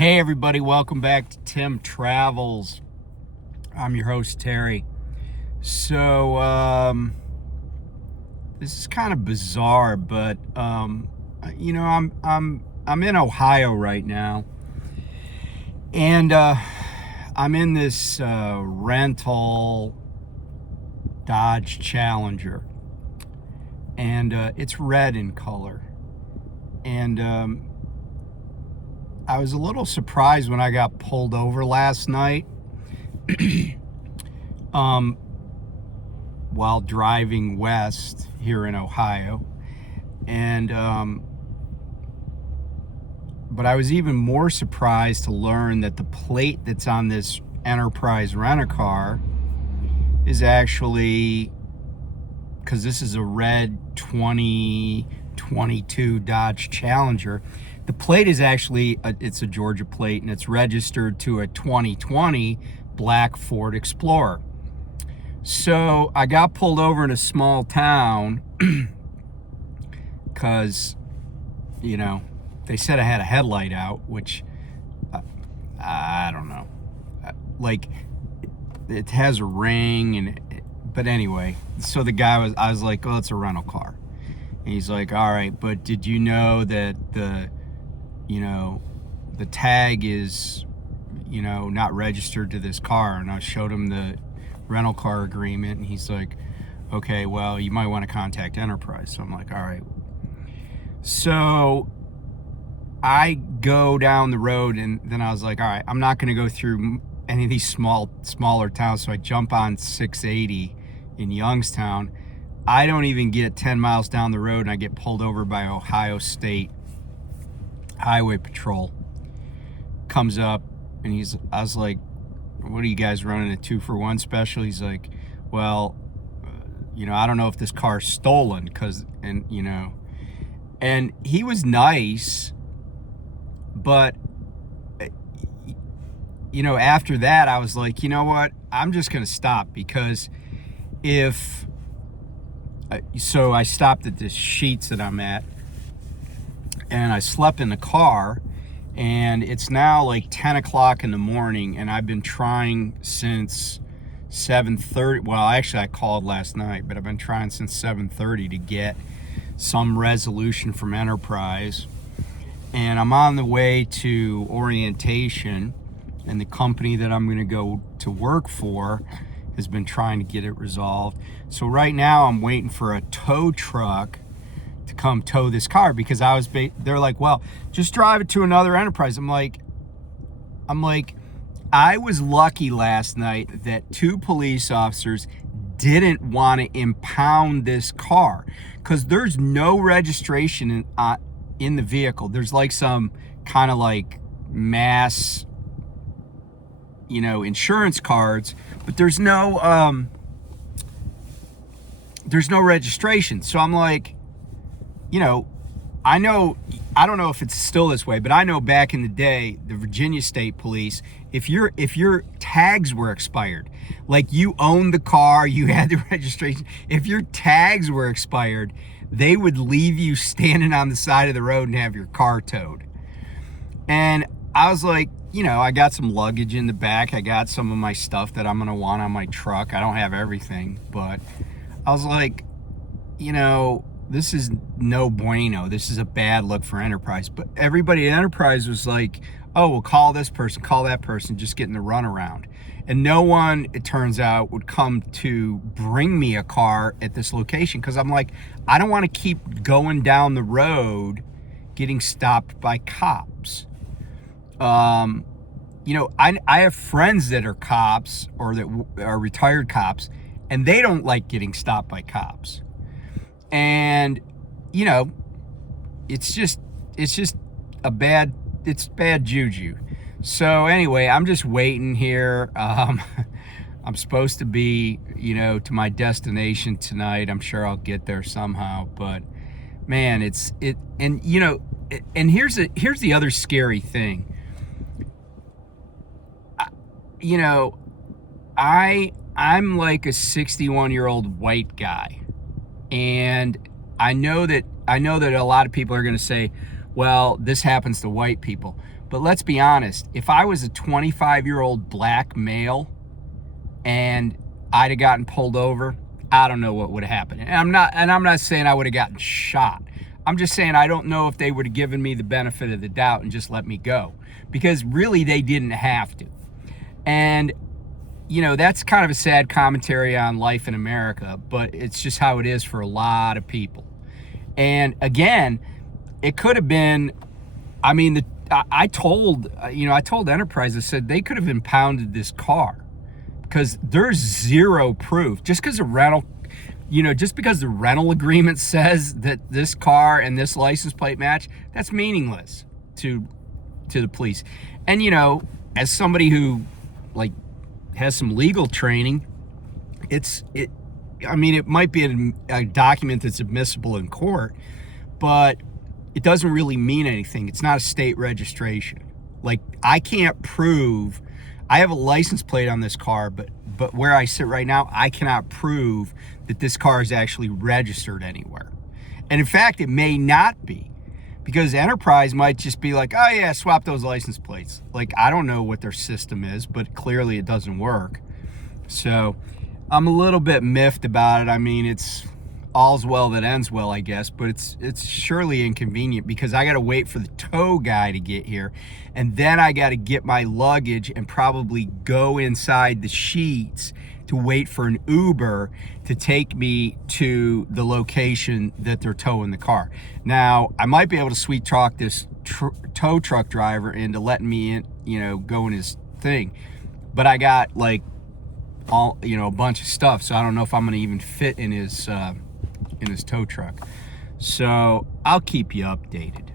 Hey everybody, welcome back to Tim Travels. I'm your host Terry. So this is kind of bizarre, but I'm in Ohio right now, and I'm in this rental Dodge Challenger, and it's red in color, and I was a little surprised when I got pulled over last night while driving west here in Ohio. And but I was even more surprised to learn that the plate that's on this Enterprise rent-a-car is actually, because this is a red 2022 Dodge Challenger, the plate is actually it's a Georgia plate, and it's registered to a 2020 black Ford Explorer. So I got pulled over in a small town because, they said I had a headlight out, which I don't know. Like, it has a ring, but anyway, so I was like, oh, it's a rental car. And he's like, all right, but did you know that the tag is, not registered to this car? And I showed him the rental car agreement, and he's like, okay, well, you might want to contact Enterprise. So I'm like, all right. So I go down the road, and then I was like, all right, I'm not going to go through any of these smaller towns. So I jump on 680 in Youngstown. I don't even get 10 miles down the road, and I get pulled over by Ohio State Highway Patrol. Comes up, and I was like, what are you guys running, a 2-for-1 special? He's like, well, I don't know if this car's stolen, and he was nice, but after that I was like, you know what, I'm just gonna stop, because so I stopped at this Sheets that I'm at, and I slept in the car, and it's now like 10 o'clock in the morning, and I've been trying since 7:30. Well, actually I called last night, but I've been trying since 7:30 to get some resolution from Enterprise. And I'm on the way to orientation, and the company that I'm going to go to work for has been trying to get it resolved. So right now I'm waiting for a tow truck to come tow this car, because they're like, well, just drive it to another Enterprise. I'm like, I was lucky last night that 2 police officers didn't want to impound this car, because there's no registration in the vehicle. There's like some kind of like mass, insurance cards, but there's no registration. So I'm like, I don't know if it's still this way, but I know back in the day, the Virginia State Police, if your tags were expired, like you owned the car, you had the registration, if your tags were expired, they would leave you standing on the side of the road and have your car towed. And I was like, I got some luggage in the back. I got some of my stuff that I'm going to want on my truck. I don't have everything, but I was like, this is no bueno. This is a bad look for Enterprise. But everybody at Enterprise was like, oh, well, call this person, call that person, just getting the runaround. And no one, it turns out, would come to bring me a car at this location, because I'm like, I don't want to keep going down the road getting stopped by cops. I have friends that are cops, or that are retired cops, and they don't like getting stopped by cops. And it's just it's bad juju. So anyway, I'm just waiting here. I'm supposed to be, to my destination tonight. I'm sure I'll get there somehow, but man, and here's the other scary thing. I'm like a 61-year-old white guy. And I know that a lot of people are going to say, well, this happens to white people. But let's be honest, if I was a 25-year-old black male and I'd have gotten pulled over, I don't know what would have happened. And I'm not saying I would have gotten shot. I'm just saying I don't know if they would have given me the benefit of the doubt and just let me go, because really they didn't have to. And you know, that's kind of a sad commentary on life in America, but it's just how it is for a lot of people. And again, it could have been, I mean, I told Enterprise, I said they could have impounded this car because there's zero proof. Just because the rental agreement says that this car and this license plate match, that's meaningless to the police. And, you know, as somebody who, like, has some legal training, it might be a document that's admissible in court, but it doesn't really mean anything. It's not a state registration. Like, I can't prove, I have a license plate on this car, but where I sit right now, I cannot prove that this car is actually registered anywhere. And in fact, it may not be, because Enterprise might just be like, oh yeah, swap those license plates. Like, I don't know what their system is, but clearly it doesn't work. So I'm a little bit miffed about it. I mean, it's all's well that ends well, I guess, but it's surely inconvenient because I got to wait for the tow guy to get here, and then I got to get my luggage and probably go inside the sheets to wait for an Uber to take me to the location that they're towing the car. Now, I might be able to sweet talk this tow truck driver into letting me in, you know, go in his thing, but I got like all, you know, a bunch of stuff, so I don't know if I'm going to even fit in his tow truck. So I'll keep you updated.